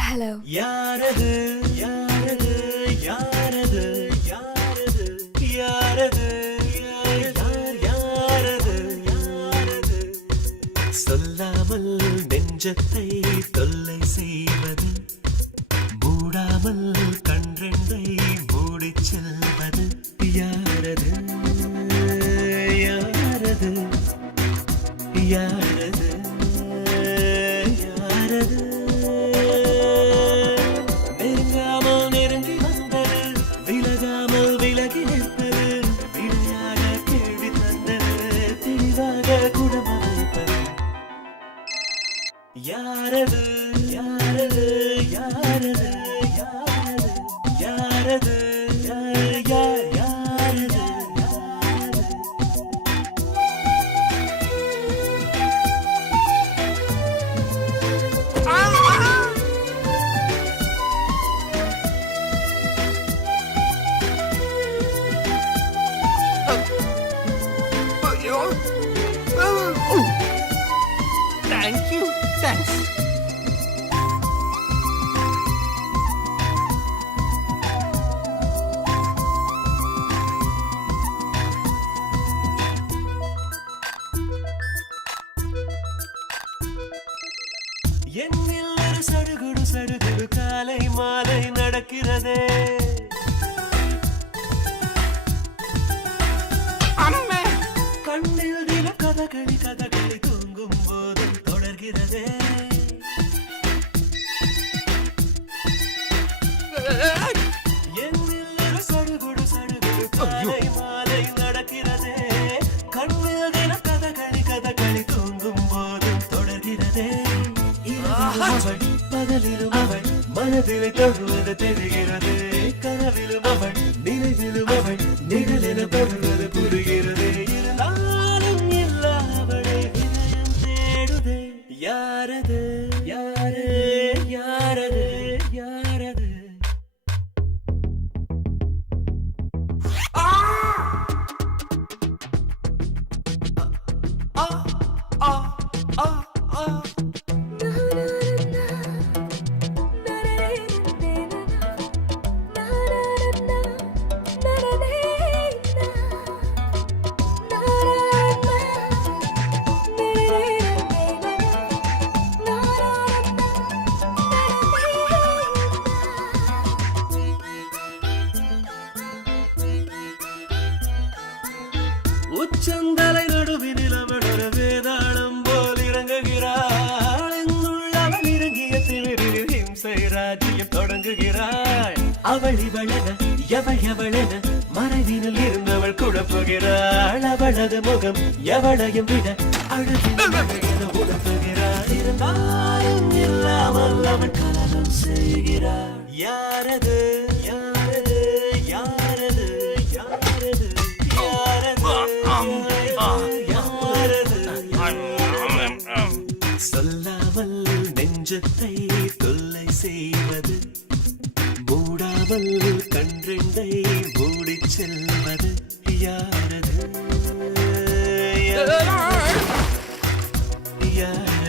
Hello. யாரது யாரது யாரது யாரது யாரது யார் யாரது யாரது சொல்லாமல் நெஞ்சத்தை தொல்லை செய்வது மூடாமல் கன்றெண்டை மூடிச் செல்வது யாரது யாரது யாரது யாரது நெருங்காமல் நெருங்கி வந்தது விலகாமல் விலகி நிற்பது விடையாக கேள்வி தந்தது தெளிவாக குணமளிப்பது யாரது யாரது யாரது யாரது யாரது யார் யார் யாரது யாரது Thank you. Thanks. என்னில் ஒரு சடுகுடு சடுகுடு காலை மாலை நடக்கிறதே அம்மே. கண்ணில் தின கதகளி கதகளி தூங்கும் போதும் தொடர்கிறதே என்னில் ஒரு சடுகுடு சடுகுடு காலை மாலை நடக்கிறதே கண்ணில் தின கதகளி கதகளி தூங்கும் போதும் தொடர்கிறதே அவள் பகலிலும் அவள் மனதிலே தொழுவது தெரிகிறது கனவிலும் அவள் நினைவிலும் அவள் நிழலென தொழுவது புரிகிறது இருந்தாலும் இல்லாவளை வினயம் தேடுதே யாரது யாரு யாரது யாரது ஆ ஆ ஆ ஆ உச்சந்தலை நடுவினில் அவள் ஒரு வேதாளம் போல் இறங்குகிறாள் என்னுள்ளவள் இறங்கிய திமிரில் ஹிம்சை ராஜ்யம் தொடங்குகிறாள் அவள் இவளென எவள் எவளென மறைவினில் இருந்தவள் குழப்புகிறாள் அவளது முகம் எவளையும் விட அழகின உணர்த்துகிறாள் இருந்தாலும் இல்லாமல் அவள் கலனம் செய்கிறாள் யாரது யாரது யாரது யாரது சொல்லாமல் நெஞ்சத்தை தொல்லை செய்வது மூடாமல் கன்றெண்டை மூடிச் செல்வது யாரது யாரது